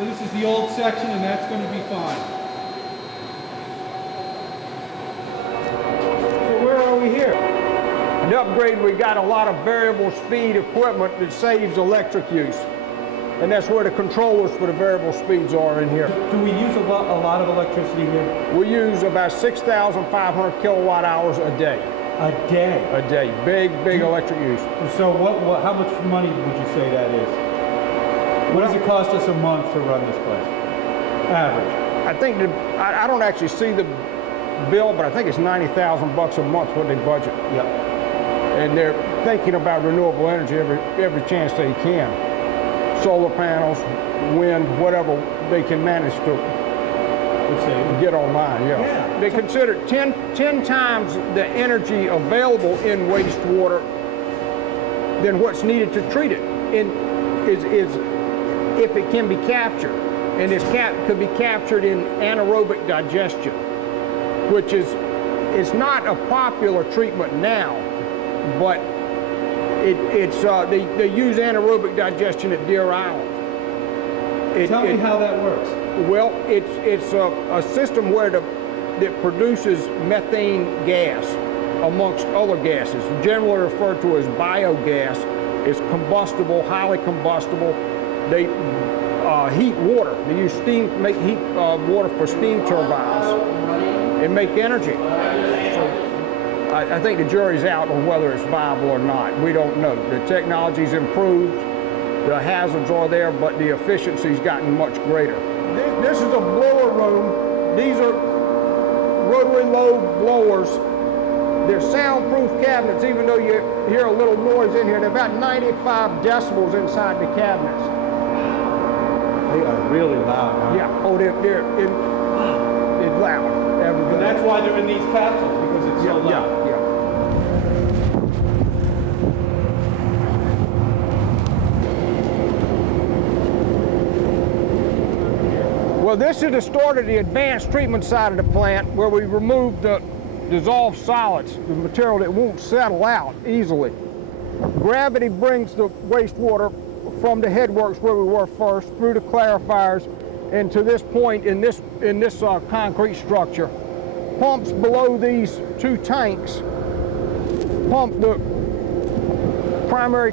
So this is the old section, and that's going to be fine. So where are we here? The upgrade, we got a lot of variable speed equipment that saves electric use. And that's where the controllers for the variable speeds are in here. Do we use a lot of electricity here? We use about 6,500 kilowatt hours a day. A day? A day. Big electric use. So how much money would you say that is? What does it cost us a month to run this place? Average. I think I don't actually see the bill, but I think it's $90,000 a month what they budget. Yep. And they're thinking about renewable energy every chance they can. Solar panels, wind, whatever they can manage to get online, yeah. They consider 10 times the energy available in wastewater than what's needed to treat it. Is if it can be captured. And this could be captured in anaerobic digestion, which it's not a popular treatment now, but they use anaerobic digestion at Deer Island. Tell me how that works. Well, it's a system that produces methane gas amongst other gases, generally referred to as biogas. It's combustible, highly combustible. They heat water. They use steam, make heat water for steam turbines and make energy. I think the jury's out on whether it's viable or not. We don't know. The technology's improved, the hazards are there, but the efficiency's gotten much greater. This is a blower room. These are rotary lobe blowers. They're soundproof cabinets, even though you hear a little noise in here. They're about 95 decibels inside the cabinets. They are really loud, huh? Yeah, oh, they're loud. And that's why they're in these capsules, because it's so loud. Yeah. Well, this is the start of the advanced treatment side of the plant, where we remove the dissolved solids, the material that won't settle out easily. Gravity brings the wastewater from the headworks where we were first, through the clarifiers, and to this point in this concrete structure. Pumps below these two tanks pump the primary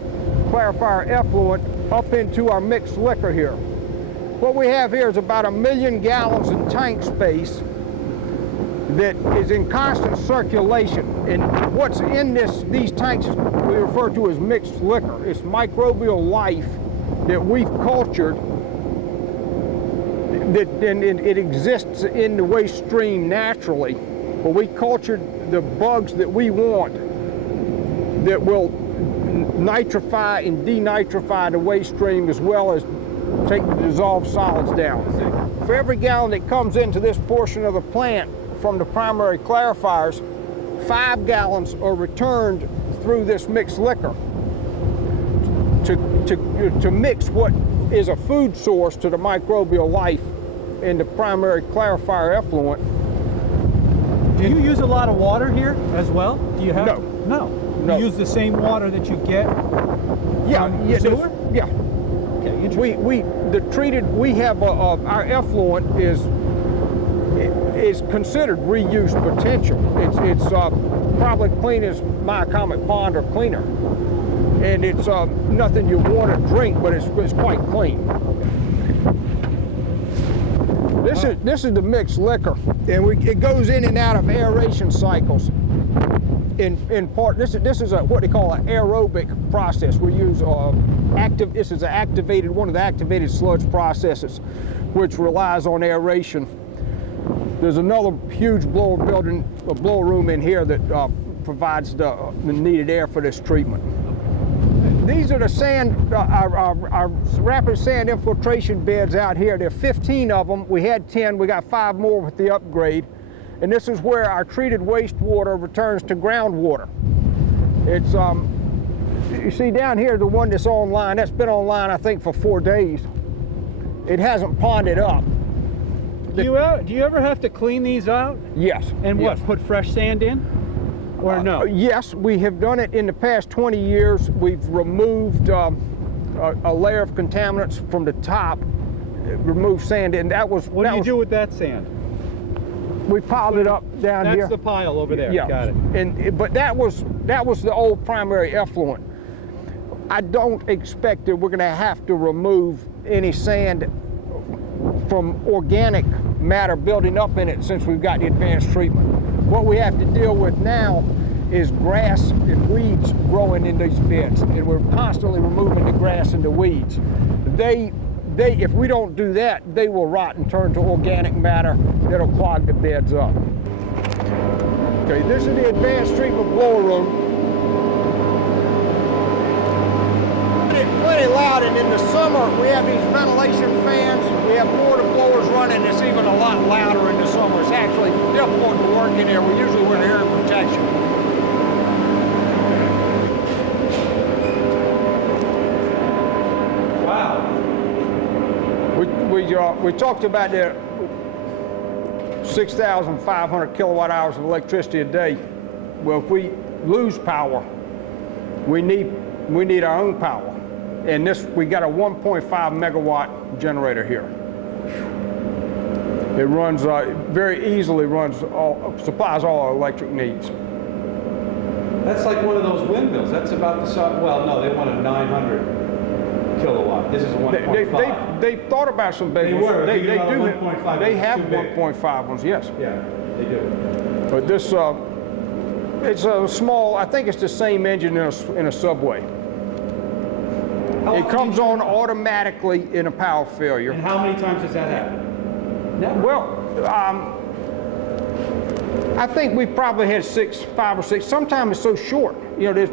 clarifier effluent up into our mixed liquor here. What we have here is about 1 million gallons in tank space that is in constant circulation. And what's in these tanks we refer to as mixed liquor. It's microbial life that we've cultured, and it exists in the waste stream naturally. But we cultured the bugs that we want that will nitrify and denitrify the waste stream, as well as take the dissolved solids down. For every gallon that comes into this portion of the plant from the primary clarifiers, 5 gallons are returned through this mixed liquor to mix what is a food source to the microbial life in the primary clarifier effluent. Do you use a lot of water here as well? Do you have? No. You use the same water that you get from the sewer? Yeah. Okay, interesting. We have our effluent is considered reuse potential. It's probably clean as Mycomic Pond or cleaner, and it's nothing you want to drink, but it's quite clean. This is the mixed liquor, and it goes in and out of aeration cycles. In part, this is what they call an aerobic process. We use this is one of the activated sludge processes, which relies on aeration. There's another huge blower room in here that provides the needed air for this treatment. These are the our rapid sand infiltration beds out here. There are 15 of them. We had 10. We got 5 more with the upgrade. And this is where our treated wastewater returns to groundwater. It's you see down here, the one that's online, that's been online, I think, for 4 days. It hasn't ponded up. Do you ever have to clean these out? Yes. And yes. Put fresh sand in? Or no? Yes, we have done it in the past 20 years. We've removed a layer of contaminants from the top remove sand, and that was. What do you do with that sand? We piled it up down here. That's the pile over there. Yeah. Got it. But that was the old primary effluent. I don't expect that we're going to have to remove any sand from organic matter building up in it since we've got the advanced treatment. What we have to deal with now is grass and weeds growing in these beds, and we're constantly removing the grass and the weeds. If we don't do that, they will rot and turn to organic matter that'll clog the beds up. Okay, this is the advanced treatment blower room. It's plenty loud, and in the summer we have these ventilation fans. We have water blowers running. It's even a lot louder in the summer. It's actually difficult to work in there. We usually wear hearing protection. We talked about the 6,500 kilowatt hours of electricity a day. Well, if we lose power, we need our own power. And we got a 1.5 megawatt generator here. It runs very easily supplies all our electric needs. That's like one of those windmills. That's about the size. Well, no, they want a 900 kilowatt. This is a 1.5. They thought about some big ones. They do. 1.5. They have 1.5 ones, yes. Yeah, they do. But this, it's a small. I think it's the same engine in a subway. It comes on automatically in a power failure. And how many times does that happen? Never. Well, I think we probably had 5 or 6. Sometimes it's so short. You know, there's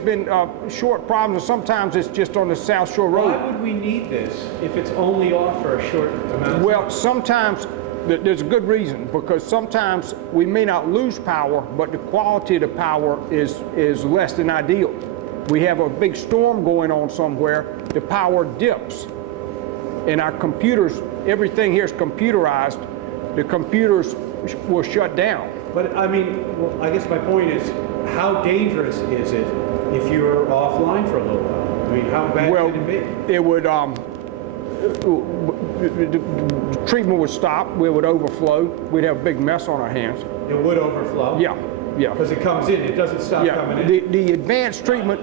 been short problems, and sometimes it's just on the South Shore Road. Why would we need this if it's only off for a short amount of time? Well, sometimes there's a good reason, because sometimes we may not lose power, but the quality of the power is less than ideal. We have a big storm going on somewhere, the power dips. And our computers, everything here is computerized, the computers will shut down. But I mean, well, I guess my point is, how dangerous is it if you're offline for a little while? I mean, how bad could it be? It would, the treatment would stop, we would overflow, we'd have a big mess on our hands. It would overflow? Yeah, yeah. Because it comes in, it doesn't stop coming in. The advanced treatment,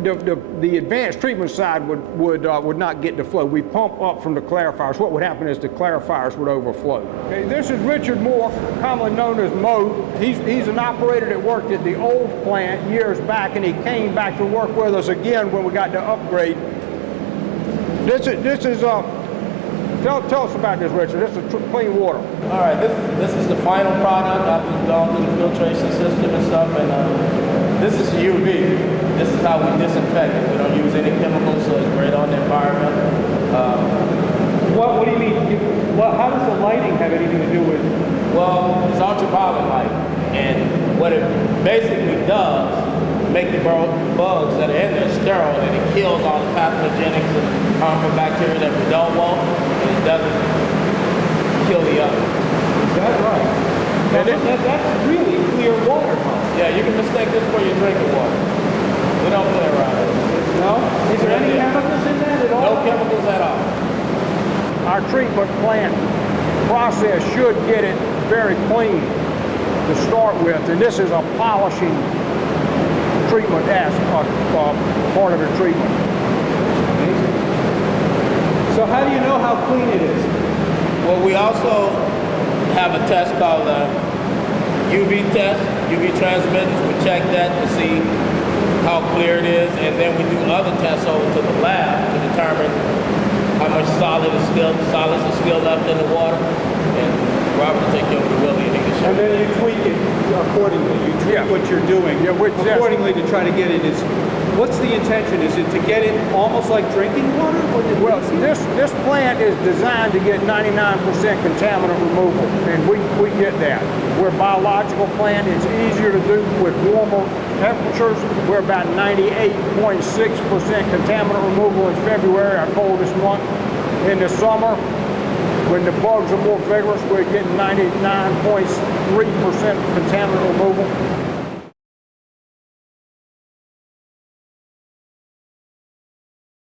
the advanced treatment side would not get the flow. We pump up from the clarifiers. What would happen is the clarifiers would overflow. Okay, this is Richard Moore, commonly known as Mo. He's an operator that worked at the old plant years back, and he came back to work with us again when we got to upgrade. This is tell us about this, Richard. This is clean water. All right, this is the final product. I've gone through the filtration system and stuff, and this is UV. This is how we disinfect it. We don't use any chemicals, so it's great on the environment. What do you mean? How does the lighting have anything to do with? Well, it's ultraviolet light, and what it basically does, make the bugs that are in there sterile, and it kills all the pathogenics and harmful bacteria that we don't want, and it doesn't kill the others. Is that right? That's really clear water, huh? Yeah, you can mistake this for your drinking water. We don't play around with it. No? Is there any chemicals in that at all? No chemicals at all. Our treatment plant process should get it very clean to start with, and this is a polishing treatment part of the treatment. Amazing. So how do you know how clean it is? Well, we also have a test called UV test, UV transmittance. We check that to see how clear it is, and then we do other tests over to the lab to determine how much solids are still left in the water. And Robert will take you over to Willie, and he can show And then you tweak it accordingly. You tweak what you're doing accordingly to try to get it. What's the intention? Is it to get it almost like drinking water? Well, this plant is designed to get 99% contaminant removal, and we get that. We're a biological plant. It's easier to do with warmer temperatures. We're about 98.6% contaminant removal in February, our coldest month. In the summer, when the bugs are more vigorous, we're getting 99.3% contaminant removal.